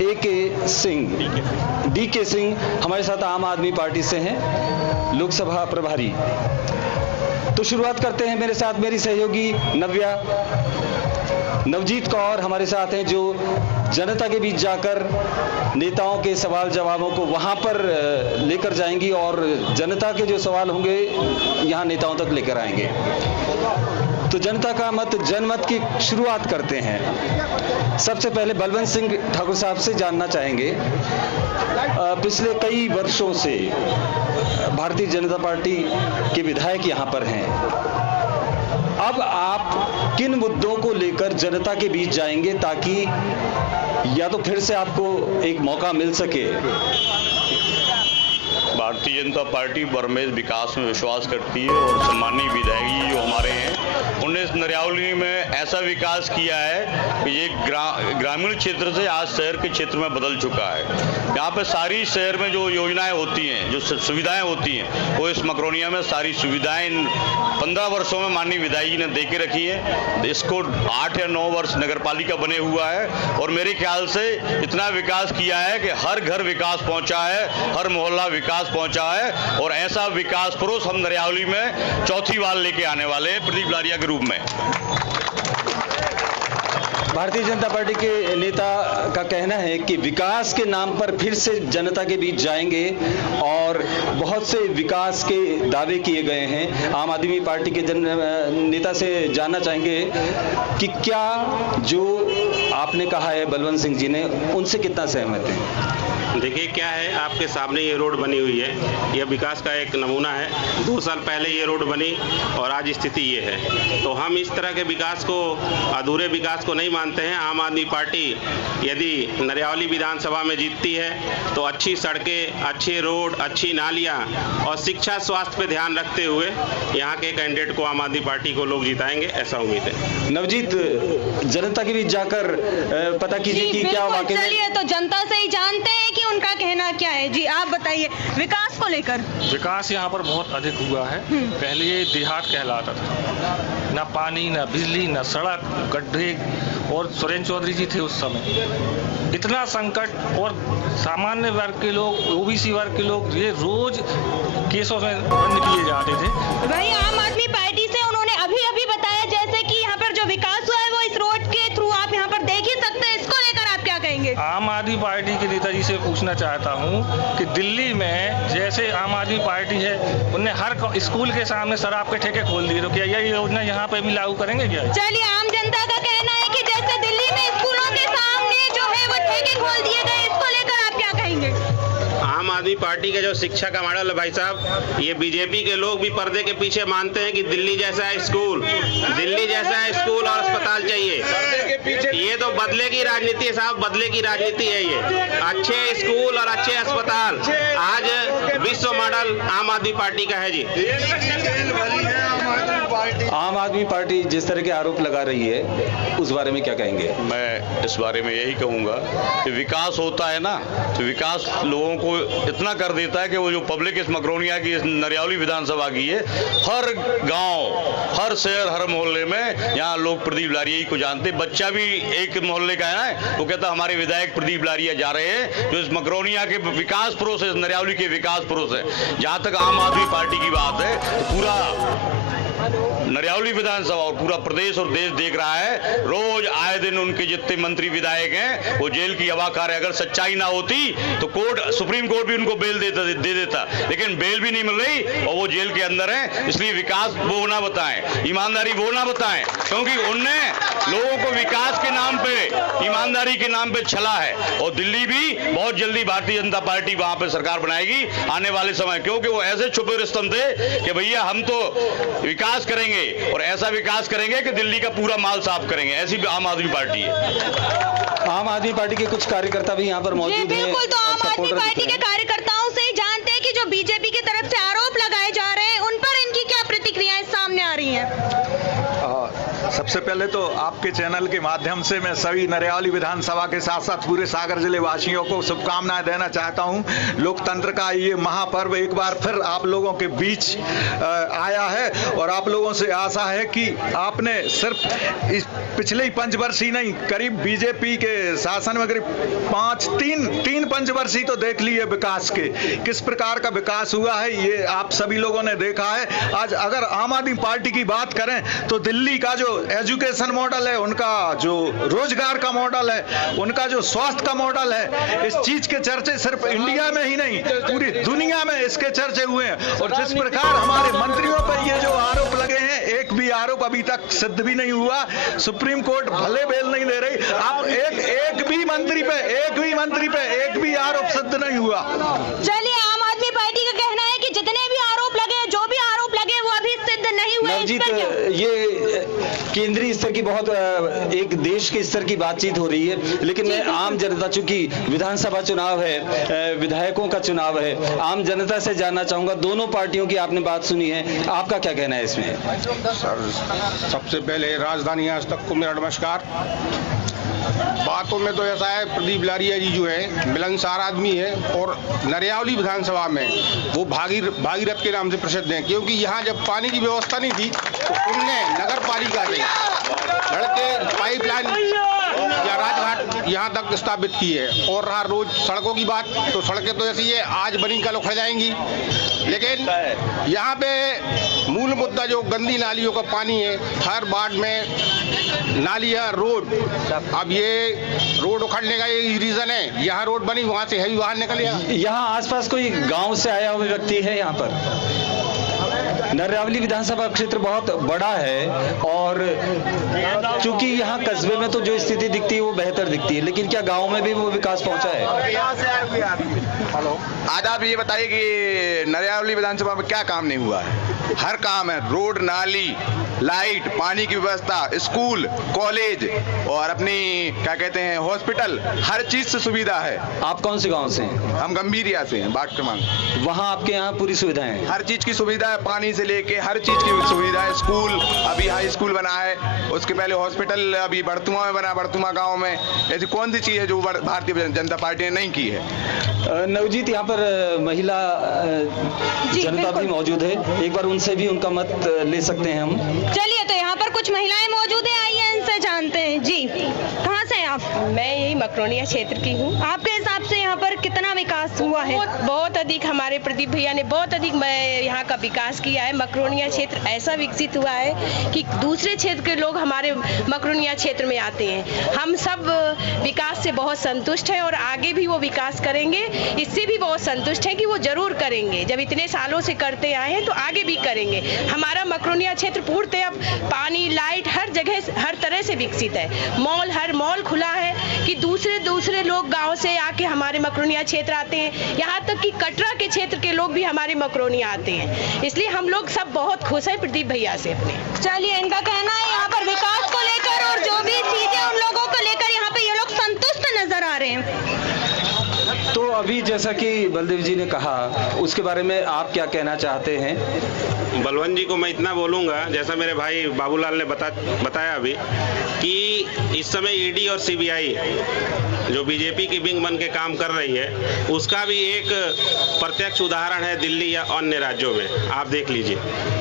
D के सिंह हमारे साथ आम आदमी पार्टी से हैं, लोकसभा प्रभारी। तो शुरुआत करते हैं। मेरे साथ मेरी सहयोगी नवजीत कौर हमारे साथ हैं, जो जनता के बीच जाकर नेताओं के सवाल जवाबों को वहां पर लेकर जाएंगी और जनता के जो सवाल होंगे यहां नेताओं तक लेकर आएंगे। तो जनता का मत, जनमत की शुरुआत करते हैं। सबसे पहले बलवंत सिंह ठाकुर साहब से जानना चाहेंगे, पिछले कई वर्षों से भारतीय जनता पार्टी के विधायक यहां पर हैं, अब आप किन मुद्दों को लेकर जनता के बीच जाएंगे ताकि या तो फिर से आपको एक मौका मिल सके? भारतीय जनता पार्टी बरमेज विकास में विश्वास करती है और सम्मानीय विधायक जी जो हमारे हैं उन्होंने इस नरियावली में ऐसा विकास किया है कि ये ग्रामीण क्षेत्र से आज शहर के क्षेत्र में बदल चुका है। यहाँ पे सारी शहर में जो योजनाएं होती हैं, जो सुविधाएं होती हैं, वो इस मकरोनिया में सारी सुविधाएं 15 वर्षों में माननीय विधायक जी ने दे के रखी है। इसको 8 या 9 वर्ष नगर पालिका बने हुआ है और मेरे ख्याल से इतना विकास किया है कि हर घर विकास पहुंचा है, हर मोहल्ला विकास पहुंचा है और ऐसा विकास पुरुष हम नरियावली में चौथी बार लेके आने वाले हैं प्रदीप लारिया के रूप में। भारतीय जनता पार्टी के नेता का कहना है कि विकास के नाम पर फिर से जनता के बीच जाएंगे और बहुत से विकास के दावे किए गए हैं। आम आदमी पार्टी के नेता से जानना चाहेंगे कि क्या जो आपने कहा है बलवंत सिंह जी ने, उनसे कितना सहमत हैं? देखिए क्या है, आपके सामने ये रोड बनी हुई है, यह विकास का एक नमूना है। 2 साल पहले ये रोड बनी और आज स्थिति ये है। तो हम इस तरह के विकास को, अधूरे विकास को नहीं मानते हैं। आम आदमी पार्टी यदि नरियावली विधानसभा में जीतती है तो अच्छी सड़कें, अच्छे रोड, अच्छी नालियाँ और शिक्षा स्वास्थ्य पे ध्यान रखते हुए यहाँ के कैंडिडेट को, आम आदमी पार्टी को लोग जिताएंगे, ऐसा उम्मीद है। नवजीत, जनता के बीच जाकर पता कीजिए कि क्या वाकई में। चलिए तो जनता से ही जानते हैं कि उनका कहना क्या है। जी आप बताइए विकास को लेकर। विकास यहाँ पर बहुत अधिक हुआ है। पहले ये देहात कहलाता था, ना पानी, ना बिजली, ना सड़क, गड्ढे, और सुरेंद्र चौधरी जी थे उस समय। इतना संकट और सामान्य वर्ग के लोग, ओबीसी वर्ग के लोग ये रोज केसों में बंद किए जाते थे। वही आम आदमी पार्टी से उन्होंने अभी बताया जैसे कि यहाँ पर जो विकास हुआ है वो इस रोड के थ्रू आप यहाँ पर देख ही सकते हैं। इसको लेकर आप क्या कहेंगे? आम आदमी पार्टी के नेताजी से पूछना चाहता हूँ कि दिल्ली में जैसे आम आदमी पार्टी है, उन्हें हर स्कूल के सामने शराब के ठेके खोल दिए, तो क्या यह योजना यहाँ पे भी लागू करेंगे क्या? चलिए, आम जनता का कहना है कि जैसे दिल्ली में स्कूलों के सामने जो है वो ठेके खोल दिए गए, इसको लेकर आप क्या कहेंगे? आम आदमी पार्टी का जो शिक्षा का मॉडल है भाई साहब, ये बीजेपी के लोग भी पर्दे के पीछे मानते हैं कि दिल्ली जैसा है स्कूल, दिल्ली जैसा है स्कूल और अस्पताल चाहिए। ये तो बदले की राजनीति है साहब, बदले की राजनीति है ये। अच्छे स्कूल और अच्छे अस्पताल, आज विश्व मॉडल आम आदमी पार्टी का है जी। आम आदमी पार्टी जिस तरह के आरोप लगा रही है उस बारे में क्या कहेंगे? मैं इस बारे में यही कहूँगा कि विकास होता है ना, तो विकास लोगों को इतना कर देता है कि वो जो पब्लिक इस मकरोनिया की, इस नरियावली विधानसभा की है, हर गांव, हर शहर, हर मोहल्ले में यहाँ लोग प्रदीप लारिया को जानते। बच्चा भी एक मोहल्ले का है, वो कहता हमारे विधायक प्रदीप लारिया जा रहे हैं, जो इस मकरोनिया के विकास पुरुष है, नरियावली के विकास पुरुष है। जहाँ तक आम आदमी पार्टी की बात है, तो पूरा नरियावली विधानसभा और पूरा प्रदेश और देश देख रहा है, रोज आए दिन उनके जितने मंत्री विधायक हैं वो जेल की हवा खा रहे। अगर सच्चाई ना होती तो सुप्रीम कोर्ट भी उनको बेल दे देता, लेकिन बेल भी नहीं मिल रही और वो जेल के अंदर हैं। इसलिए विकास वो ना बताएं, ईमानदारी वो ना बताएं, क्योंकि उनने लोगों को विकास के नाम पे, ईमानदारी के नाम पे छला है। और दिल्ली भी बहुत जल्दी भारतीय जनता पार्टी वहां पे सरकार बनाएगी आने वाले समय, क्योंकि वो ऐसे छुपे रुस्तम थे कि भैया हम तो विकास करेंगे और ऐसा विकास करेंगे कि दिल्ली का पूरा माल साफ करेंगे। ऐसी आम आदमी पार्टी है। आम आदमी पार्टी के कुछ कार्यकर्ता भी यहाँ पर मौजूद हैं। बिल्कुल, तो आम आदमी पार्टी के कार्यकर्ताओं से ही जानते हैं कि जो बीजेपी की तरफ से आरोप लगाए जा रहे हैं उन पर इनकी क्या प्रतिक्रियाएं सामने आ रही हैं? सबसे पहले तो आपके चैनल के माध्यम से मैं सभी नरियावली विधानसभा के साथ साथ पूरे सागर जिले वासियों को शुभकामनाएं देना चाहता हूं। लोकतंत्र का ये महापर्व एक बार फिर आप लोगों के बीच आया है और आप लोगों से आशा है कि आपने सिर्फ इस पिछले ही पंचवर्षीय नहीं, करीब बीजेपी के शासन में करीब तीन पंचवर्षीय तो देख लिए विकास के, किस प्रकार का विकास हुआ है ये आप सभी लोगों ने देखा है। आज अगर आम आदमी पार्टी की बात करें तो दिल्ली का जो एजुकेशन मॉडल है, उनका जो रोजगार का मॉडल है, उनका जो स्वास्थ्य का मॉडल है, इस चीज के चर्चे सिर्फ इंडिया में ही नहीं पूरी दुनिया में इसके चर्चे हुए हैं। और जिस प्रकार हमारे मंत्रियों पर ये जो आरोप लगे हैं, एक भी आरोप अभी तक सिद्ध भी नहीं हुआ। सुप्रीम कोर्ट भले बेल नहीं दे रही, आप एक भी मंत्री पे एक भी आरोप सिद्ध नहीं हुआ। चलिए, आम आदमी पार्टी का कहना है कि जितने भी आरोप लगे, जो भी आरोप लगे, वो अभी सिद्ध नहीं हुए। नवजीत, ये केंद्रीय स्तर की बहुत एक देश के स्तर की बातचीत हो रही है, लेकिन मैं आम जनता, चूंकि विधानसभा चुनाव है, विधायकों का चुनाव है, आम जनता से जानना चाहूंगा, दोनों पार्टियों की आपने बात सुनी है, आपका क्या कहना है इसमें? सर, सबसे पहले राजधानी आज तक को मेरा नमस्कार। बातों में तो ऐसा है, प्रदीप लारिया जी जो है मिलनसार आदमी है और नरियावली विधानसभा में वो भागीरथ के नाम से प्रसिद्ध हैं, क्योंकि यहाँ जब पानी की व्यवस्था नहीं थी तो उनने नगर पालिका से लड़के पाइपलाइन या राजघाट यहाँ तक स्थापित की है। और रहा रोज सड़कों की बात, तो सड़कें तो ऐसी है आज बनी कल उखड़ जाएंगी, लेकिन यहाँ पे मूल मुद्दा जो गंदी नालियों का पानी है, हर वार्ड में नालियाँ, रोड, अब ये रोड उखड़ने का ये रीजन है, यहाँ रोड बनी वहाँ से हैवी वाहन निकलेगा। यहाँ आसपास कोई गांव से आया हुआ व्यक्ति है यहाँ पर? नरियावली विधानसभा क्षेत्र बहुत बड़ा है और चूंकि यहाँ कस्बे में तो जो स्थिति दिखती है वो बेहतर दिखती है, लेकिन क्या गांव में भी वो विकास पहुंचा है? आज आप ये बताइए कि नरियावली विधानसभा में क्या काम नहीं हुआ है? हर काम है, रोड, नाली, लाइट, पानी की व्यवस्था, स्कूल, कॉलेज और अपनी क्या कहते हैं हॉस्पिटल, हर चीज से सुविधा है। आप कौन से गांव से हैं? हम गंभीरिया से हैं, बाट क्रमांक। वहाँ आपके यहाँ पूरी सुविधाएं हैं? हर चीज की सुविधा है, पानी से लेके हर चीज की सुविधा है। स्कूल, अभी हाई स्कूल बना है, उसके पहले हॉस्पिटल अभी बड़तुमा में बना, बड़तुमा गाँव में। ऐसी कौन सी चीज है जो भारतीय जनता पार्टी ने नहीं की है? नवजीत, यहाँ पर महिला जनता भी मौजूद है, एक बार उनसे भी उनका मत ले सकते हैं हम। चलिए, तो यहाँ पर कुछ महिलाएं मौजूद हैं, आइए इनसे जानते हैं। जी, कहाँ से हैं आप? मैं यही मकरोनिया क्षेत्र की हूँ। आपके हिसाब से यहाँ पर कितना विकास हुआ है? बहुत अधिक, हमारे प्रदीप भैया ने बहुत अधिक यहाँ का विकास किया है। मकरोनिया क्षेत्र ऐसा विकसित हुआ है कि दूसरे क्षेत्र के लोग हमारे मकरोनिया क्षेत्र में आते हैं। हम सब विकास से बहुत संतुष्ट हैं और आगे भी वो विकास करेंगे। इससे भी बहुत संतुष्ट हैं कि वो जरूर करेंगे। जब इतने सालों से करते आए हैं तो आगे भी करेंगे। हमारा मकरोनिया क्षेत्र पूर्णतः अब पानी, लाइट, हर जगह हर तरह से विकसित है। मॉल, हर मॉल खुला है कि दूसरे लोग गांव से आके हमारे मकरोनिया क्षेत्र आते हैं। यहाँ तक कि कटरा के क्षेत्र के लोग भी हमारे मकरोनिया आते हैं। इसलिए हम लोग सब बहुत खुश हैं प्रदीप भैया से अपने। चलिए, इनका कहना है यहाँ पर विकास को लेकर और जो भी चीजें उन लोगों को लेकर यहाँ पे ये लोग संतुष्ट नजर आ रहे हैं। तो अभी जैसा कि बलदेव जी ने कहा, उसके बारे में आप क्या कहना चाहते हैं? बलवंत जी को मैं इतना बोलूँगा, जैसा मेरे भाई बाबूलाल ने बताया अभी, कि इस समय ईडी और सीबीआई जो बीजेपी की विंग बन के काम कर रही है, उसका भी एक प्रत्यक्ष उदाहरण है दिल्ली या अन्य राज्यों में। आप देख लीजिए,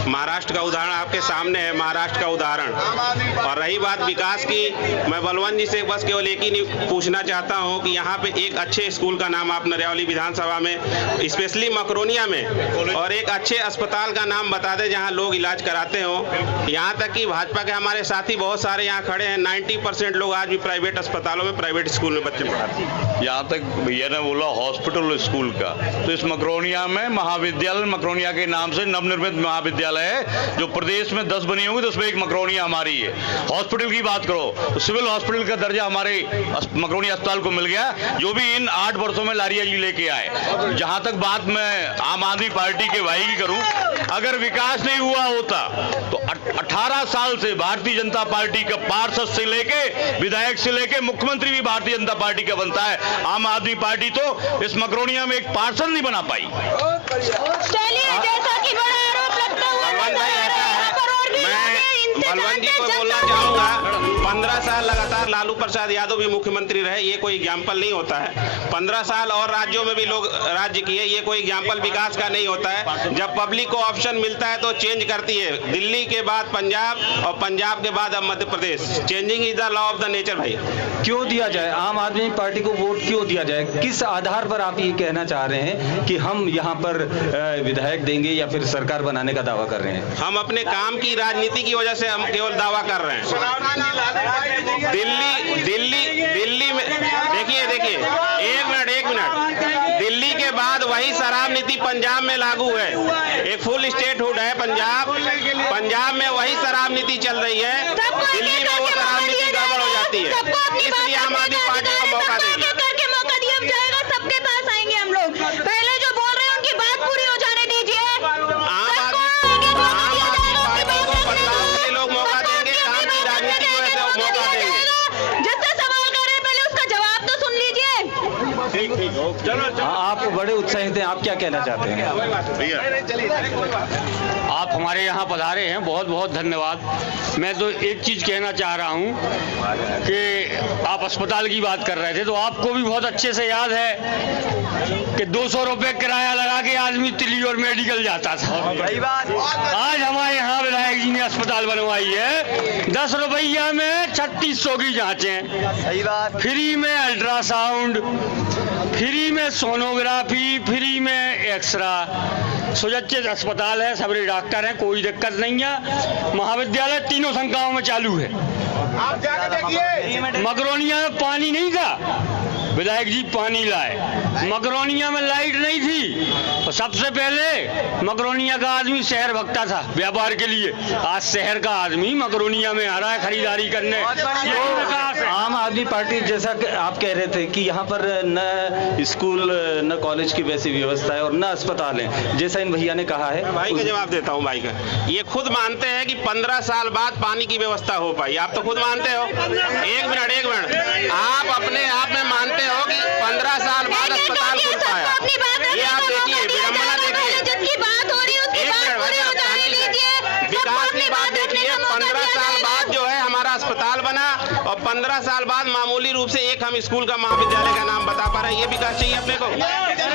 महाराष्ट्र का उदाहरण आपके सामने है, महाराष्ट्र का उदाहरण। और रही बात विकास की, मैं बलवंत जी से बस केवल एक ही पूछना चाहता हूँ कि यहाँ पे एक अच्छे स्कूल का नाम आप नरियावली विधानसभा में, स्पेशली मकरोनिया में, और एक अच्छे अस्पताल का नाम बता दें जहाँ लोग इलाज कराते हो। यहाँ तक कि भाजपा के हमारे साथी बहुत सारे यहाँ खड़े हैं, 90% लोग आज भी प्राइवेट अस्पतालों में, प्राइवेट स्कूल में बच्चे पढ़ाते हैं। यहाँ तक भैया ने बोला हॉस्पिटल स्कूल का, तो इस मकरोनिया में महाविद्यालय, मकरोनिया के नाम से नवनिर्मित महाविद्यालय है, जो प्रदेश में 10 बनी होंगी तो उसमें एक मकरोनिया हमारी है। हॉस्पिटल की बात करो तो सिविल हॉस्पिटल का दर्जा हमारे मकरोनिया अस्पताल को मिल गया, जो भी इन 8 वर्षों में लारिया जी लेके आए। जहां तक बात मैं आम आदमी पार्टी के भाई की करूं, अगर विकास नहीं हुआ होता तो 18 साल से भारतीय जनता पार्टी का पार्षद से लेके विधायक से लेके मुख्यमंत्री भी भारतीय जनता पार्टी का बनता है। आम आदमी पार्टी तो इस मकरोनिया में एक पार्षद नहीं बना पाई। चलिए, जैसा कि बड़ा आरोप लगता हुआ नजर आ रहा है, यहाँ पर और भी लोग हैं, इनसे बलवंत जी को बोलना चाहूंगा, 15 साल लगातार लालू प्रसाद यादव भी मुख्यमंत्री रहे, ये कोई एग्जाम्पल नहीं होता है। 15 साल और राज्यों में भी लोग राज्य किए, ये कोई एग्जाम्पल विकास का नहीं होता है। जब पब्लिक को ऑप्शन मिलता है तो चेंज करती है। दिल्ली के बाद पंजाब और पंजाब के बाद अब Madhya Pradesh. Changing is the law of the nature. भाई क्यों दिया जाए आम आदमी पार्टी को वोट, क्यों दिया जाए? किस आधार पर आप ये कहना चाह रहे हैं कि हम यहाँ पर विधायक देंगे या फिर सरकार बनाने का दावा कर रहे हैं? हम अपने काम की राजनीति की वजह से हम केवल दावा कर रहे हैं। दिल्ली में देखिए एक मिनट, दिल्ली के बाद वही शराब नीति पंजाब में लागू है। एक फुल स्टेटहुड है पंजाब में वही शराब नीति चल रही है, दिल्ली में वो शराब नीति गड़बड़ हो जाती है। इसलिए आम आदमी पार्टी को मौका देंगे। मौका दिया जाएगा, सबके पास आएंगे हम लोग। पहले जो बोल रहे हैं उनकी बात पूरी हो जाने दीजिए। आम आदमी पार्टी को बदलाव के लिए लोग मौका देंगे, काम की राजनीति की वजह से मौका देंगे। जिससे सवाल कर रहे हैं पहले उसका जवाब तो सुन लीजिए। चलो आप बड़े उत्साहित हैं, आप क्या कहना चाहते हैं? आप हमारे यहाँ पधारे हैं, बहुत बहुत धन्यवाद। मैं तो एक चीज़ कहना चाह रहा हूँ कि आप अस्पताल की बात कर रहे थे, तो आपको भी बहुत अच्छे से याद है कि 200 रुपये किराया लगा के आदमी दिल्ली और मेडिकल जाता था। आज हमारे यहाँ विधायक जी ने अस्पताल बनवाई है, 10 रुपया में 3600 की जाँचें, फ्री में अल्ट्रासाउंड, फ्री में सोनोग्राफी, फ्री में एक्सरा, सुसज्जित अस्पताल है, सबरे डॉक्टर हैं, कोई दिक्कत नहीं है। महाविद्यालय तीनों संकायों में चालू है। आप जाके देखिए, मकरोनिया में पानी नहीं था, विधायक जी पानी लाए। मकरोनिया में लाइट नहीं थी, तो सबसे पहले मकरोनिया का आदमी शहर भगता था व्यापार के लिए, आज शहर का आदमी मकरोनिया में आ रहा है खरीदारी करने। आम आदमी पार्टी, जैसा आप कह रहे थे कि यहाँ पर न स्कूल न कॉलेज की वैसी व्यवस्था है और न अस्पताल है, जैसा इन भैया ने कहा है। भाई का जवाब देता हूँ। भाई का ये खुद मानते हैं कि 15 साल बाद पानी की व्यवस्था हो पाई। आप तो खुद मानते हो। एक मिनट, आप अपने आप में मानते हो कि 15 साल बाद अस्पताल खुल पाया। ये आप देखिए, विडंबना देखिए, विकास की बात देखिए। 15 साल बाद जो है हमारा अस्पताल बना और 15 साल बाद मामूली रूप से एक हम स्कूल का महाविद्यालय का नाम बता पा रहे हैं। ये विकास चाहिए अपने को।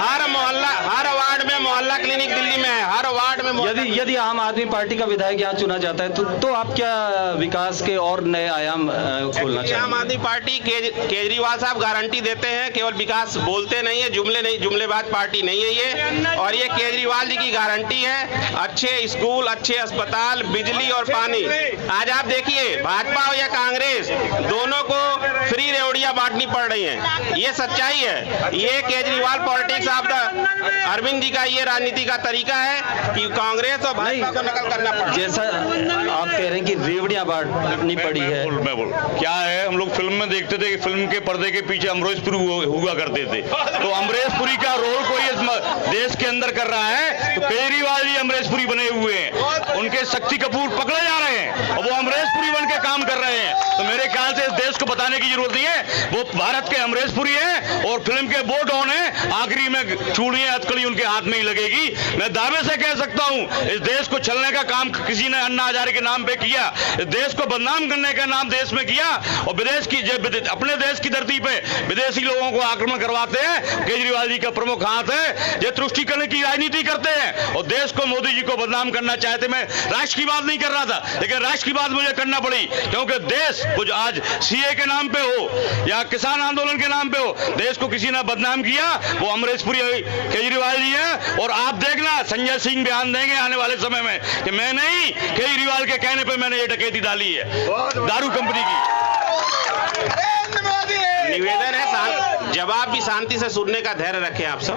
हर मोहल्ला, हर वार्ड में मोहल्ला क्लिनिक दिल्ली में है, हर वार्ड में। यदि आम आदमी पार्टी का विधायक यहाँ चुना जाता है तो आप क्या विकास के और नए आयाम खोलना चाहिए? आम आदमी पार्टी केजरीवाल साहब गारंटी देते हैं, केवल विकास बोलते नहीं है, जुमलेबाज पार्टी नहीं है ये। और ये केजरीवाल जी की गारंटी है, अच्छे स्कूल, अच्छे अस्पताल, बिजली और पानी। आज आप देखिए, भाजपा हो या कांग्रेस, दोनों को फ्री रेवड़ियां बांटनी पड़ रही हैं। ये सच्चाई है। ये Kejriwal politics of the Arvind ji का ये राजनीति का तरीका है कि कांग्रेस और भाजपा को नकल करना पड़ा। जैसा आप कह रहे हैं कि रेवड़ियां बांटनी पड़ी है, क्या है, हम लोग फिल्म में देखते थे कि फिल्म के पर्दे के पीछे अमरीशपुरी हुआ करते थे, तो अमरीशपुरी का रोल कोई इस देश के अंदर कर रहा है, तो केजरीवाल जी अमरीशपुरी बने हुए हैं, उनके शक्ति कपूर पकड़े जा रहे हैं और वो अमरीशपुरी बन के काम कर रहे हैं। तो मेरे ख्याल से इस देश को बताने की जरूरत नहीं है, वो भारत के अमरीशपुरी हैं और फिल्म के बोर्ड ऑन है, आखिरी में चूड़ियां हथकड़ी उनके हाथ में ही लगेगी। मैं दावे से कह सकता हूं, इस देश को छलने का काम किसी ने अन्ना हजारे के नाम पे किया, इस देश को बदनाम करने का नाम देश में किया और विदेश की अपने देश की धरती पे विदेशी लोगों को आक्रमण करवाते हैं। केजरीवाल जी का प्रमुख हाथ है, ये तुष्टीकरण की राजनीति करते हैं और देश को, मोदी जी को बदनाम करना चाहते। मैं राष्ट्र की बात नहीं कर रहा था, लेकिन राष्ट्र की बात मुझे करना पड़ी, क्योंकि देश कुछ आज सीए के नाम पे हो या किसान आंदोलन के नाम पे हो, देश को किसी ने बदनाम किया, वो अमरीशपुरी केजरीवाल जी हैं। और आप देखना, संजय सिंह बयान देंगे आने वाले समय में कि मैं नहीं, केजरीवाल के कहने पे मैंने ये डकैती डाली है दारू कंपनी की। निवेदन है, जवाब भी शांति से सुनने का धैर्य रखें आप सब।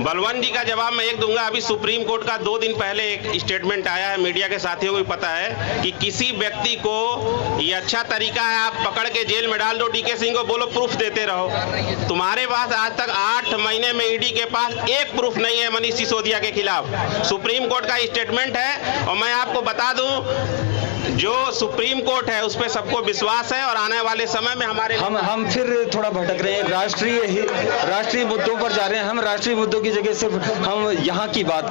बलवंत जी का जवाब मैं एक दूंगा। अभी सुप्रीम कोर्ट का 2 दिन पहले एक स्टेटमेंट आया है, मीडिया के साथियों को भी पता है कि किसी व्यक्ति को ये अच्छा तरीका है, आप पकड़ के जेल में डाल दो, डीके सिंह को बोलो प्रूफ देते रहो। तुम्हारे पास आज तक 8 महीने में ईडी के पास एक प्रूफ नहीं है मनीष सिसोदिया के खिलाफ। सुप्रीम कोर्ट का स्टेटमेंट है। और मैं आपको बता दूं, जो सुप्रीम कोर्ट है उस पर सबको विश्वास है और आने वाले समय में हमारे हम फिर थोड़ा भटक रहे हैं, राष्ट्रीय मुद्दों पर जा रहे हैं। हम राष्ट्रीय मुद्दों की जगह सिर्फ हम यहाँ की बात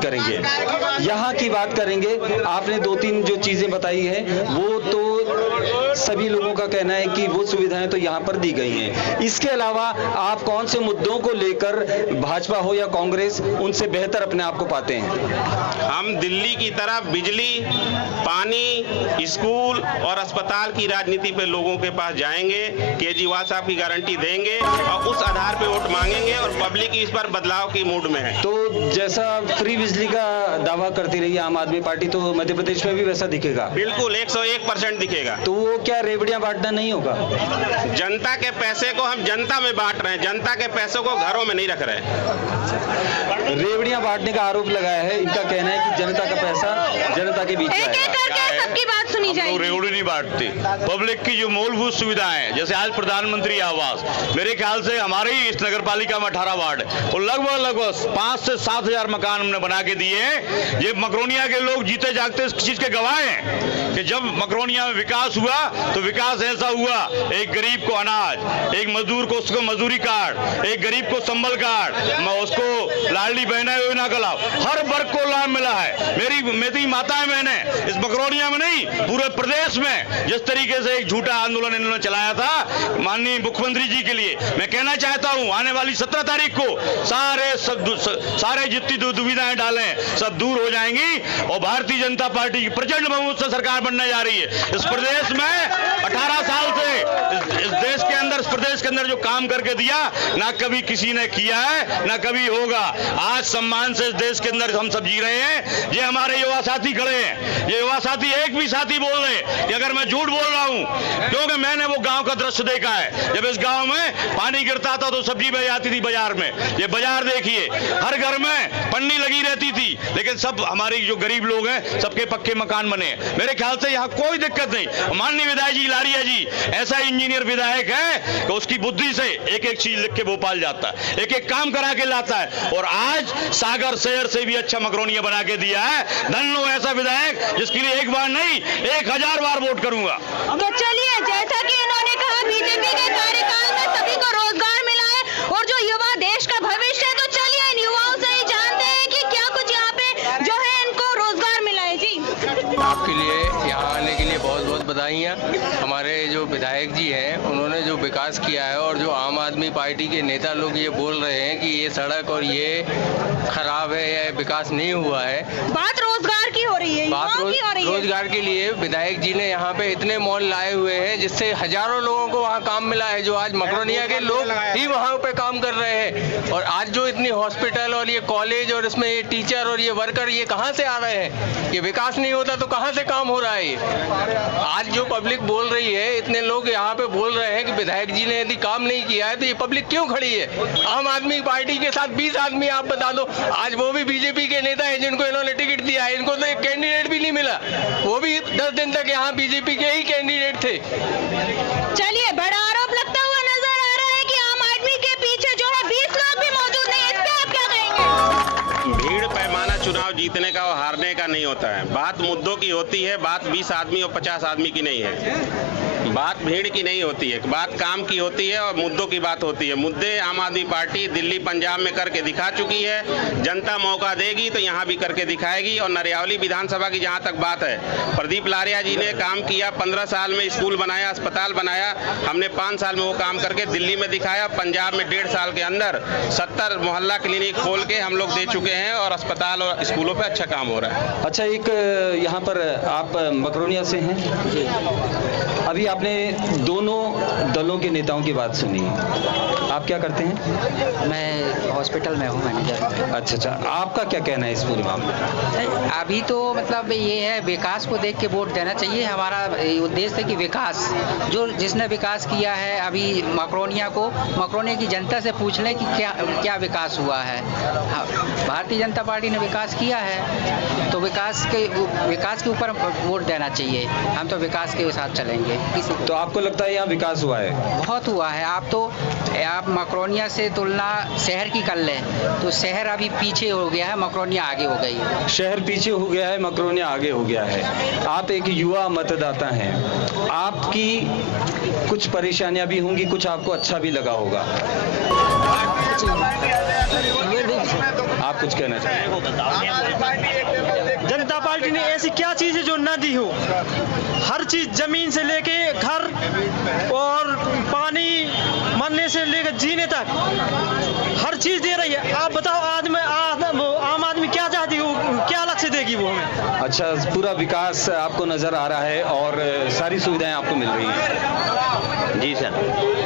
करेंगे। आपने 2-3 जो चीजें बताई है वो तो सभी लोगों का कहना है कि वो सुविधाएं तो यहाँ पर दी गई हैं। इसके अलावा आप कौन से मुद्दों को लेकर भाजपा हो या कांग्रेस उनसे बेहतर अपने आप को पाते हैं? हम दिल्ली की तरह बिजली, पानी, स्कूल और अस्पताल की राजनीति पे लोगों के पास जाएंगे, केजरीवाल साहब की गारंटी देंगे और उस आधार पे वोट मांगेंगे और पब्लिक इस पर बदलाव की मूड में है। तो जैसा फ्री बिजली का दावा करती रही आम आदमी पार्टी, तो मध्य प्रदेश में भी वैसा दिखेगा? बिल्कुल 101% दिखेगा। तो वो क्या रेवड़ियां बांटना नहीं होगा? जनता के पैसे को हम जनता में बांट रहे हैं, जनता के पैसों को घरों में नहीं रख रहे हैं। रेवड़ियां बांटने का आरोप लगाया है। इनका कहना है कि जनता का पैसा जनता के बीच जाएगा। सबकी बात सुनी जाएगी। रेवड़ी नहीं बांटती। पब्लिक की जो मूलभूत सुविधाएं जैसे आज प्रधानमंत्री आवास, मेरे ख्याल से हमारे ही इस नगर पालिका में 18 वार्ड और लगभग 5 से 7 हजार मकान हमने बना के दिए हैं। ये मकरोनिया के लोग जीते जागते इस चीज के गवाह हैं कि जब मकरोनिया में विकास हुआ तो विकास ऐसा हुआ, एक गरीब को अनाज, एक मजदूर को उसको मजदूरी कार्ड, एक गरीब को संबल कार्ड, उसको लाडली बहना योजना का लाभ, हर वर्ग को लाभ मिला है। मेरी माताएं बहने इस मकरोनिया में नहीं पूरे प्रदेश में जिस तरीके से एक झूठा आंदोलन इन्होंने चलाया था माननीय मुख्यमंत्री जी के लिए, मैं कहना चाहता हूं आने वाली 17 तारीख को सारे जितनी दुविधाएं डालें सब दूर हो जाएंगी और भारतीय जनता पार्टी की प्रचंड बहुमत से सरकार बनने जा रही है। इस प्रदेश में 18 साल से इस देश के अंदर, इस प्रदेश के अंदर जो काम करके दिया ना कभी किसी ने किया है ना कभी होगा। आज सम्मान से इस देश के अंदर हम सब जी रहे हैं। ये हमारे युवा साथी खड़े हैं, ये युवा साथी एक भी साथी बोल रहे कि अगर मैं झूठ बोल रहा हूं, क्योंकि मैंने वो गांव का दृश्य देखा है। जब इस गांव में पानी गिरता था तो सब्जी बह जाती थी बाजार में। ये बाजार देखिए, हर घर में पन्नी लगी रहती थी, लेकिन सब हमारे जो गरीब लोग हैं सबके पक्के मकान बने। मेरे ख्याल से यहाँ कोई दिक्कत नहीं। माननीय विधायक जी लारिया जी ऐसा इंजीनियर विधायक है कि उसकी बुद्धि से एक एक चीज लिख के भोपाल जाता है, एक एक काम करा के लाता है और आज सागर शहर से भी अच्छा मकरोनिया बना के दिया है। धन्य ऐसा विधायक जिसके लिए एक बार नहीं 1000 बार वोट करूंगा। तो चलिए, जैसा कि इन्होंने कहा बीजेपी के कार्यकाल में सभी को रोजगार मिला है और जो युवा देश का भविष्य है, तो चलिए इन युवाओं से ही जानते हैं कि क्या कुछ यहाँ पे जो है इनको रोजगार मिला है। जी आपके लिए यहाँ आने के लिए बहुत बहुत बधाइयाँ। हमारे जो विधायक जी हैं उन्होंने जो विकास किया है और जो आम आदमी पार्टी के नेता लोग ये बोल रहे हैं कि ये सड़क और ये खराब है या विकास नहीं हुआ है, बात रोजगार की हो रही है, बात रोजगार के लिए विधायक जी ने यहाँ पे इतने मॉल लाए हुए हैं जिससे हजारों लोगों को वहाँ काम मिला है, जो आज मकरोनिया के लोग ही वहाँ पे काम कर रहे हैं। और आज जो इतनी हॉस्पिटल और ये कॉलेज और इसमें ये टीचर और ये वर्कर ये कहाँ से आ रहे हैं? ये विकास नहीं होता तो कहाँ से काम हो रहा है? ये आज जो पब्लिक बोल रही है, इतने लोग यहाँ पे बोल रहे हैं कि विधायक जी ने यदि काम नहीं किया है तो ये पब्लिक क्यों खड़ी है? आम आदमी पार्टी के साथ 20 आदमी आप बता दो, आज वो भी बीजेपी के नेता हैं जिनको इन्होंने टिकट दिया है, इनको तो एक कैंडिडेट भी नहीं मिला, वो भी 10 दिन तक यहाँ बीजेपी के ही कैंडिडेट थे। चलिए, बड़ा आरोप लगता हुआ नजर आ रहा है कि आम आदमी के पीछे जो है 20 लोग भी मौजूद नहीं। इस पे आप क्या कहेंगे? भीड़ पैमाना चुनाव जीतने का और हारने का नहीं होता है। बात मुद्दों की होती है, बात 20 आदमी और 50 आदमी की नहीं है। बात भीड़ की नहीं होती है, बात काम की होती है और मुद्दों की बात होती है। मुद्दे आम आदमी पार्टी दिल्ली पंजाब में करके दिखा चुकी है। जनता मौका देगी तो यहाँ भी करके दिखाएगी। और नरियावली विधानसभा की जहाँ तक बात है, प्रदीप लारिया जी ने काम किया, 15 साल में स्कूल बनाया, अस्पताल बनाया। हमने 5 साल में वो काम करके दिल्ली में दिखाया। पंजाब में 1.5 साल के अंदर 70 मोहल्ला क्लिनिक खोल के हम लोग दे चुके हैं और अस्पताल और स्कूलों पे अच्छा काम हो रहा है। अच्छा, एक यहाँ पर आप मकरोनिया से हैं, अभी आपने दोनों दलों के नेताओं की बात सुनी, आप क्या करते हैं? मैं हॉस्पिटल में हूँ मैनेजर। अच्छा, आपका क्या कहना है इस पूरे मामले? अभी तो मतलब ये है, विकास को देख के वोट देना चाहिए। हमारा उद्देश्य है कि विकास, जो जिसने विकास किया है, अभी मकरोनिया की जनता से पूछ लें कि क्या विकास हुआ है। भारतीय जनता पार्टी ने विकास किया है तो विकास के ऊपर वोट देना चाहिए। हम तो विकास के साथ चलेंगे। किसी को। तो आपको लगता है यहाँ विकास हुआ है? बहुत हुआ है। आप मकरोनिया से तुलना शहर की कर लें तो शहर अभी पीछे हो गया है, मकरोनिया आगे हो गई है। शहर पीछे हो गया है, मकरोनिया आगे हो गया है। आप एक युवा मतदाता हैं, आपकी कुछ परेशानियां भी होंगी, कुछ आपको अच्छा भी लगा होगा। आप कुछ कहना चाहेंगे? जनता पार्टी ने ऐसी क्या चीज है जो न दी हो? हर चीज, जमीन से लेके घर और पानी, मरने से लेकर जीने तक हर चीज दे रही है। आप बताओ आम आदमी क्या चाहती है, क्या अलग से देगी वो हमें? अच्छा, पूरा विकास आपको नजर आ रहा है और सारी सुविधाएं आपको मिल रही हैं? जी सर।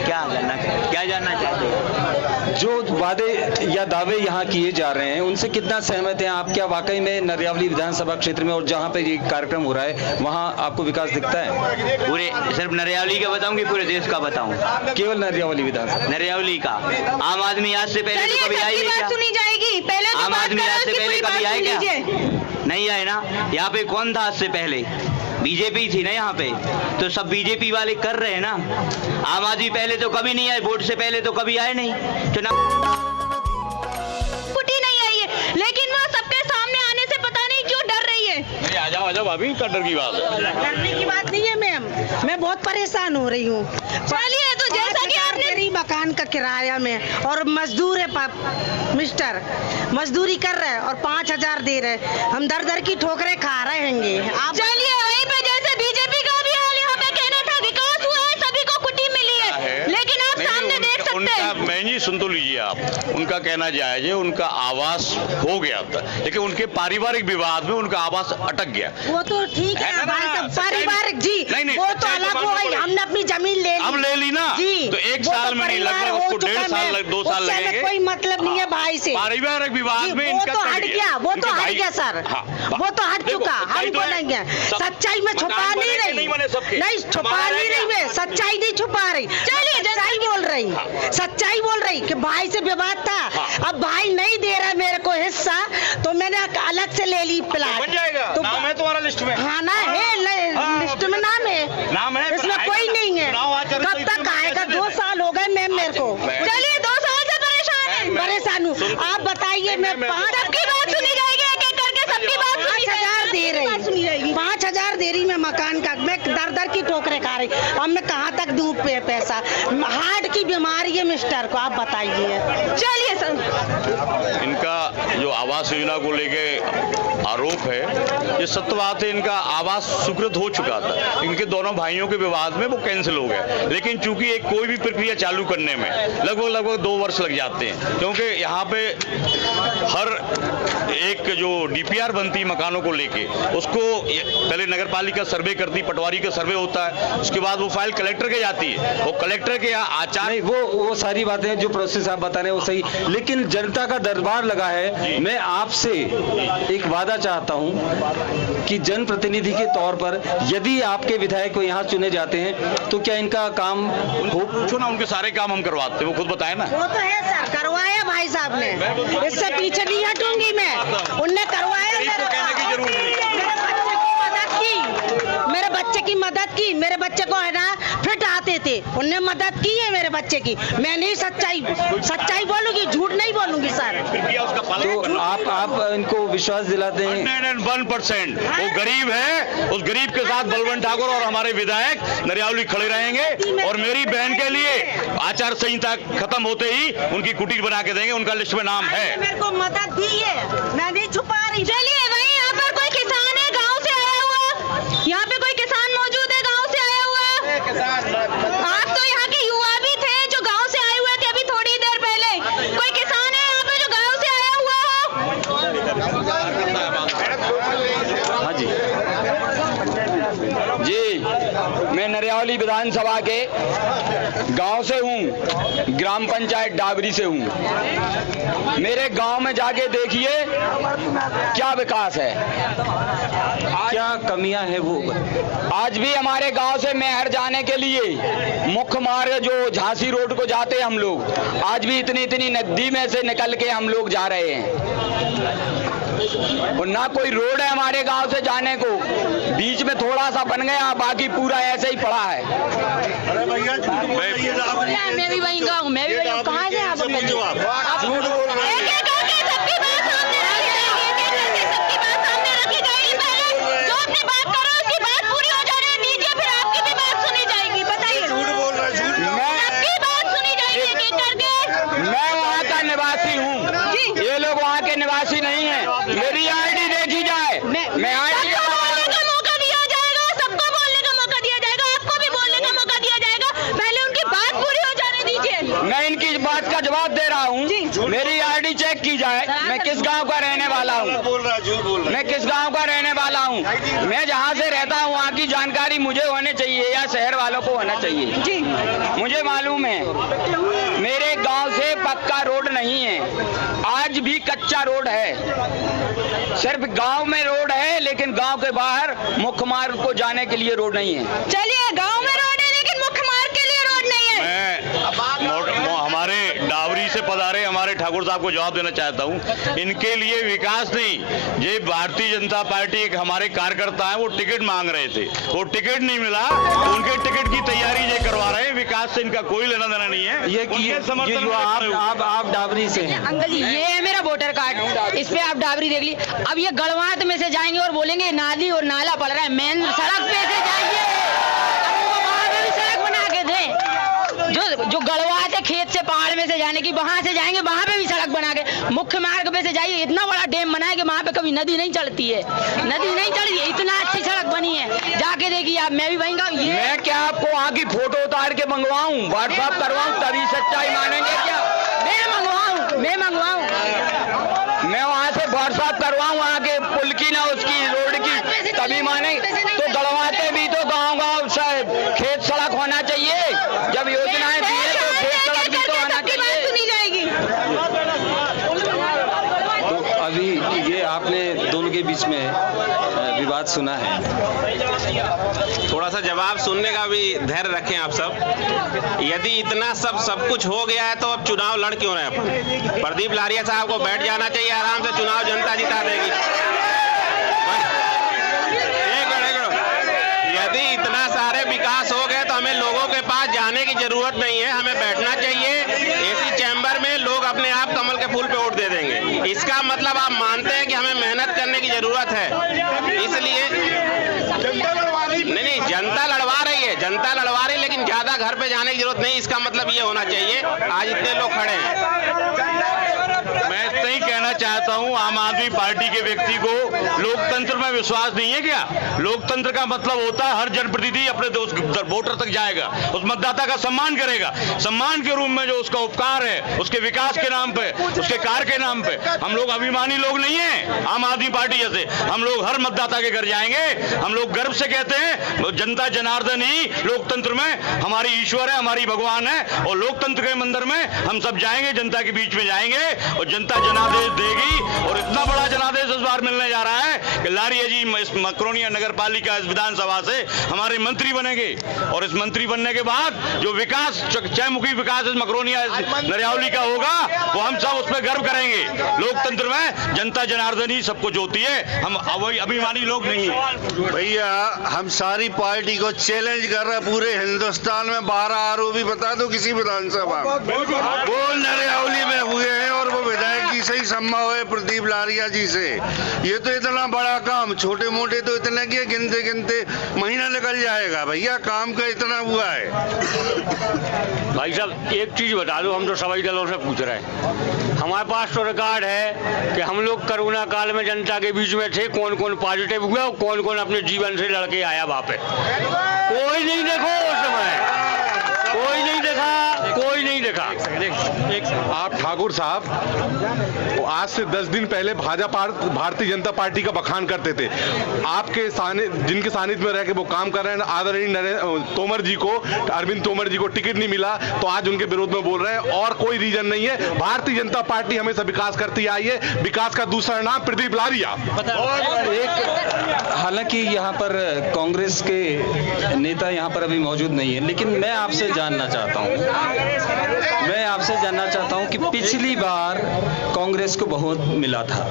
क्या जानना चाहते हैं? जो वादे या दावे यहाँ किए जा रहे हैं उनसे कितना सहमत हैं आप? क्या वाकई में नरियावली विधानसभा क्षेत्र में और जहाँ पे ये कार्यक्रम हो रहा है वहाँ आपको विकास दिखता है? पूरे सिर्फ नरियावली का बताऊं कि पूरे देश का बताऊं? केवल नरियावली विधानसभा। नरियावली का। आम आदमी आज से पहले तो कभी आई नहीं क्या? सुनी जाएगी। पहले आम आदमी आज से पहले कभी आए क्या? नहीं आए ना। यहाँ पे कौन था आज से पहले? बीजेपी थी ना यहाँ पे, तो सब बीजेपी वाले कर रहे हैं ना। आम आदमी पहले तो कभी नहीं आए, वोट से पहले तो कभी आए नहीं। कुटी नहीं आई है, लेकिन वो सबके सामने आने से पता नहीं क्यों डर रही है। नहीं, आ जाओ भाभी, का डर की बात है? डरने की बात नहीं है मैम, मैं बहुत परेशान हो रही हूँ। चलिए, तो जैसा कि आपने मकान का किराया में और मजदूर है मिस्टर, मजदूरी कर रहे हैं और 5,000 दे रहे, हम दर दर की ठोकरें खा रहे हैं। आप चलिए, वहीं पे जैसे बीजेपी का भी हाल यहाँ पे कहना था विकास हुआ है, सभी को कुटी मिली है, लेकिन आप सामने देख सकते हैं। बहन जी सुन तो लीजिए आप, उनका कहना जायज है, उनका आवास हो गया था, लेकिन उनके पारिवारिक विवाद में उनका आवास अटक गया। वो तो ठीक है भाई साहब, पारिवारिक जी, वो तो अलग हो गई, हमने अपनी जमीन ले ली। अब ले ली ना जी, तो एक साल में नहीं लगभग उसको 1.5 साल 2 साल लगेंगे। कोई मतलब नहीं है भाई से। पारिवारिक विवाद में इनका वो तो हट गया, वो तो हट गया सर, वो तो हट चुका। हम बोलेंगे सच्चाई में छुपा नहीं रही, नहीं छुपा नहीं रही, मैं सच्चाई नहीं छुपा रही। चलिए, सच्चाई बोल रही, सच्चाई बोल रही कि भाई से विवाद था, अब भाई नहीं दे रहा मेरे को हिस्सा, तो मैंने अलग से ले ली प्लाट। बन जाएगा, तो नाम है तुम्हारा लिस्ट में? हाँ ना है, लिस्ट में नाम है, इसमें कोई नहीं है। कब तक आएगा? 2 साल हो गए मैम मेरे को। चलिए, 2 साल से परेशान हूँ। आप बताइए, मैं 5 सबकी बात सुनी जाएगी, एक एक करके सबकी बात 5,000 दे रही, 5,000 दे रही मैं मकान का, मैं दर दर की ठोकरें खा रही, अब मैं कहाँ तक दूँ पैसा? हार्ट की बीमारी है मिस्टर को, आप बताइए। चलिए सर, इनका जो आवास योजना को लेके आरोप है, ये सत्य बात है, इनका आवास स्वीकृत हो चुका था, इनके दोनों भाइयों के विवाद में वो कैंसिल हो गया, लेकिन चूंकि एक कोई भी प्रक्रिया चालू करने में लगभग 2 वर्ष लग जाते हैं, क्योंकि यहाँ पे हर एक जो डीपीआर बनती मकानों को लेके, उसको पहले नगर पालिका सर्वे करती, पटवारी का सर्वे होता है, उसके बाद वो फाइल कलेक्टर के जाती है, वो कलेक्टर के यहाँ आचार्य, वो सारी बातें जो प्रोसेस आप बता रहे हैं वो सही, लेकिन जनता का दरबार लगा है। मैं आपसे एक वादा चाहता हूं कि जनप्रतिनिधि के तौर पर यदि आपके विधायक को यहाँ चुने जाते हैं तो क्या इनका काम हो? पूछो ना, उनके सारे काम हम करवाते हैं, वो खुद बताए ना। वो तो है सर, करवाया भाई साहब ने, इससे पीछे नहीं हटूंगी मैं, उनने करवाया। मेरे बच्चे की मदद की, मेरे बच्चे को है ना फिट आते थे, उनने मदद की है मेरे बच्चे की। मैं नहीं सच्चाई बोलूंगी, झूठ नहीं बोलूंगी सर। तो आप इनको विश्वास दिलाते हैं? 101%। वो गरीब है, उस गरीब के साथ बलवंत ठाकुर और हमारे विधायक नरियावली खड़े रहेंगे, और मेरी बहन के लिए आचार संहिता खत्म होते ही उनकी कुटीर बना के देंगे, उनका लिस्ट में नाम है। मेरे को मदद दी है, मैं नहीं छुपा रही। चलिए, वही यहाँ पर कोई किसान है गाँव से आया हुआ, यहाँ पे कोई किसान मौजूद है गाँव से आया हुआ? आप तो यहाँ के युवा भी थे जो गाँव से आए हुए थे अभी थोड़ी देर पहले, कोई किसान है यहाँ पे जो गाँव से आया हुआ हो? हाँ जी जी, मैं नरियावली विधानसभा के गांव से हूँ, ग्राम पंचायत डाबरी से हूँ। मेरे गांव में जाके देखिए क्या विकास है, क्या कमियां है वो। आज भी हमारे गांव से मेहर जाने के लिए मुख्य मार्ग जो झांसी रोड को जाते हम लोग, आज भी इतनी नदी में से निकल के हम लोग जा रहे हैं, और ना कोई रोड है हमारे गांव से जाने को। बीच में थोड़ा सा बन गया, बाकी पूरा ऐसे ही पड़ा है। मैं भी वहीं का हूँ, मैं भी वहीं हूँ। कहाँ से आप? निवासी हूँ, ये लोग वहाँ के निवासी नहीं है। मेरी आईडी देखी जाए, मैं आईडी का मौका दिया जाएगा, सबको बोलने का मौका दिया जाएगा, आपको भी बोलने का मौका दिया जाएगा। पहले उनकी बात पूरी हो जाने दीजिए। मैं इनकी बात का जवाब दे रहा हूँ। मेरी आईडी चेक की जाए, मैं किस गांव का रहने वाला हूँ, मैं किस गांव का रहने वाला हूँ। मैं जहाँ से रहता हूँ वहाँ की जानकारी मुझे होनी चाहिए या शहर वालों को होना चाहिए। मुझे मालूम है मेरे गांव से पक्का रोड नहीं है, आज भी कच्चा रोड है। सिर्फ गांव में रोड है, लेकिन गांव के बाहर मुख्य मार्ग को जाने के लिए रोड नहीं है। चलिए, गांव में रोड है लेकिन मुख्य मार्ग के लिए रोड नहीं है। हमारे डावरी से पधारे हमारे ठाकुर साहब को जवाब देना चाहता हूं। इनके लिए विकास नहीं, ये भारतीय जनता पार्टी एक हमारे कार्यकर्ता है, वो टिकट मांग रहे थे, वो टिकट नहीं मिला, उनके टिकट की तैयारी ये करवा रहे हैं। विकास से इनका कोई लेना देना नहीं है। ये आप डावरी से हैं। अंकल जी, ये है मेरा वोटर कार्ड, इस पे आप डावरी देख ली। अब ये गड़वात में से जाएंगे और बोलेंगे नाली और नाला पड़ रहा है, मेन सड़क पे से जाइए, वहाँ पे भी सड़क बना के दें। जो गड़वात है खेत से पहाड़ में से जाने की, वहाँ से जाएंगे, वहाँ पे भी सड़क बना के मुख्य मार्ग पे से जाइए। इतना बड़ा डैम बना है कि वहाँ पे कभी नदी नहीं चढ़ती है, नदी नहीं चढ़ती है, इतना अच्छी सड़क बनी है, जाके देखिए आप। मैं भी वहीं का। मैं क्या आपको वहाँ की फोटो उतार के मंगवाऊं, व्हाट्सएप करवाऊं, तभी सच्चाई मानेंगे क्या? मैं मंगवाऊं, मैं वहाँ से व्हाट्सएप करवाऊं वहाँ के पुल की ना उसकी रोड की, तभी माने। तो गड़वाते भी तो गाँव खेत सड़क होना चाहिए। जब योजनाएं दी है तो खेत सड़क भी तो होना चाहिए। सुनी जाएगी। तो अभी ये आपने दोनों के बीच में विवाद सुना है, थोड़ा सा जवाब सुनने का भी धैर्य रखें आप सब। यदि इतना सब कुछ हो गया है तो अब चुनाव लड़ क्यों रहे अपन? प्रदीप लारिया साहब को बैठ जाना चाहिए, आराम से चुनाव जनता जिता देगी। यदि इतना सारे विकास हो गए तो हमें लोगों के पास जाने की जरूरत नहीं है, हमें बैठना चाहिए एसी चैम्बर में, लोग अपने आप कमल के फूल पे वोट दे देंगे। इसका मतलब आप मानते हैं कि हमें मेहनत करने की जरूरत है, इसलिए नहीं जनता लड़वा रही है, जनता लड़वा रही है, लेकिन ज्यादा घर पे जाने की जरूरत नहीं। इसका मतलब ये होना चाहिए आज इतने लोग खड़े हैं। मैं इतना ही कहना चाहता हूं, आम आदमी पार्टी के व्यक्ति को लोकतंत्र में विश्वास नहीं है क्या? लोकतंत्र का मतलब होता है हर जनप्रतिनिधि अपने वोटर तक जाएगा, उस मतदाता का सम्मान करेगा, सम्मान के रूप में जो उसका उपकार है, उसके विकास के नाम पे, उसके कार्य के नाम पे। हम लोग अभिमानी लोग नहीं है आम आदमी पार्टी जैसे, हम लोग हर मतदाता के घर जाएंगे। हम लोग गर्व से कहते हैं जनता जनार्दन ही लोकतंत्र में हमारी ईश्वर है, हमारी भगवान है, और लोकतंत्र के मंदिर में हम सब जाएंगे, जनता के बीच में जाएंगे और जनता जनादेश देगी। और इतना बड़ा जनादेश इस बार मिलने जा रहा है कि लारिया जी इस मकरोनिया नगर पालिका इस विधानसभा से हमारे मंत्री बनेंगे, और इस मंत्री बनने के बाद जो विकास चयमुखी विकास इस मकरोनिया नरियावली का होगा वो हम सब उस पर गर्व करेंगे। लोकतंत्र में जनता जनार्दन ही सब कुछ होती है, हम अभिमानी लोग नहीं है। भैया हम सारी पार्टी को चैलेंज कर रहे हैं, पूरे हिंदुस्तान में 12 आरोपी बता दो किसी विधानसभा वो नरियावली में हुए हैं, और वो विधायक जी से ही संभव है, प्रदीप लारिया जी से। ये तो इतना बड़ा काम, छोटे मोटे तो इतने कि गिनते गिनते महीना निकल जाएगा भैया, काम का इतना हुआ है। भाई साहब एक चीज बता दो, हम तो सभी दलों से पूछ रहे हैं, हमारे पास तो रिकॉर्ड है कि हम लोग कोरोना काल में जनता के बीच में थे, कौन कौन पॉजिटिव हुआ और कौन कौन अपने जीवन से लड़के आया वहां पे। कोई नहीं देखो उस समय, कोई नहीं देखा, कोई नहीं देखा। आप ठाकुर साहब आज से 10 दिन पहले भारतीय जनता पार्टी का बखान करते थे, आपके जिनके सानिध्य में रह के वो काम कर रहे हैं, आदरणीय तोमर जी को, अरविंद तोमर जी को टिकट नहीं मिला तो आज उनके विरोध में बोल रहे हैं, और कोई रीजन नहीं है। भारतीय जनता पार्टी हमेशा विकास करती आई है, विकास का दूसरा नाम प्रदीप लारिया। हालांकि यहाँ पर कांग्रेस के नेता यहाँ पर अभी मौजूद नहीं है, लेकिन मैं आपसे जानना चाहता हूँ कि पिछली बार कांग्रेस को बहुत मिला था,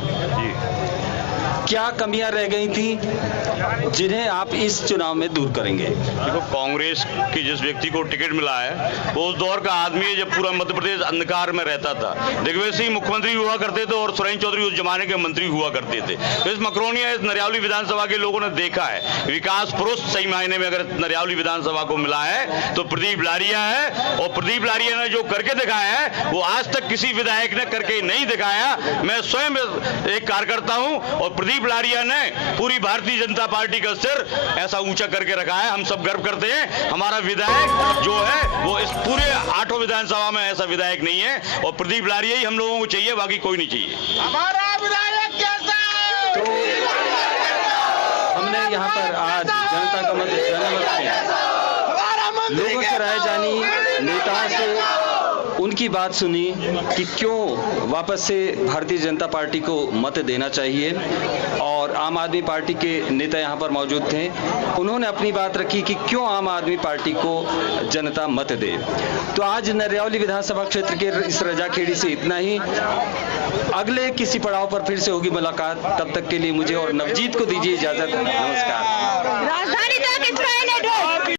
क्या कमियां रह गई थी जिन्हें आप इस चुनाव में दूर करेंगे? देखो, कांग्रेस के जिस व्यक्ति को टिकट मिला है वो उस दौर का आदमी है जब पूरा मध्य प्रदेश अंधकार में रहता था। दिग्विजय सिंह मुख्यमंत्री हुआ करते थे और सुरेंद्र चौधरी उस जमाने के मंत्री हुआ करते थे। तो इस मकरोनिया, इस नरियावली विधानसभा के लोगों ने देखा है। विकास पुरुष सही मायने में अगर नरियावली विधानसभा को मिला है तो प्रदीप लारिया है, और प्रदीप लारिया ने जो करके दिखाया है वो आज तक किसी विधायक ने करके नहीं दिखाया। मैं स्वयं एक कार्यकर्ता हूं और प्रदीप लारिया ने पूरी भारतीय जनता पार्टी का सिर ऐसा ऊंचा करके रखा है। हम सब गर्व करते हैं। हमारा विधायक जो है वो इस पूरे 8 विधानसभा में ऐसा विधायक नहीं है, और प्रदीप लारिया ही हम लोगों को चाहिए, बाकी कोई नहीं चाहिए। हमारा विधायक कैसा है? तो हमने यहाँ पर आज जनता का मत लोगों से राय जानी, नेताओं से उनकी बात सुनी कि क्यों वापस से भारतीय जनता पार्टी को मत देना चाहिए, और आम आदमी पार्टी के नेता यहाँ पर मौजूद थे। उन्होंने अपनी बात रखी कि क्यों आम आदमी पार्टी को जनता मत दे। तो आज नरियावली विधानसभा क्षेत्र के इस रजाखेड़ी से इतना ही। अगले किसी पड़ाव पर फिर से होगी मुलाकात। तब तक के लिए मुझे और नवजीत को दीजिए इजाजत। नमस्कार। राजधानी तक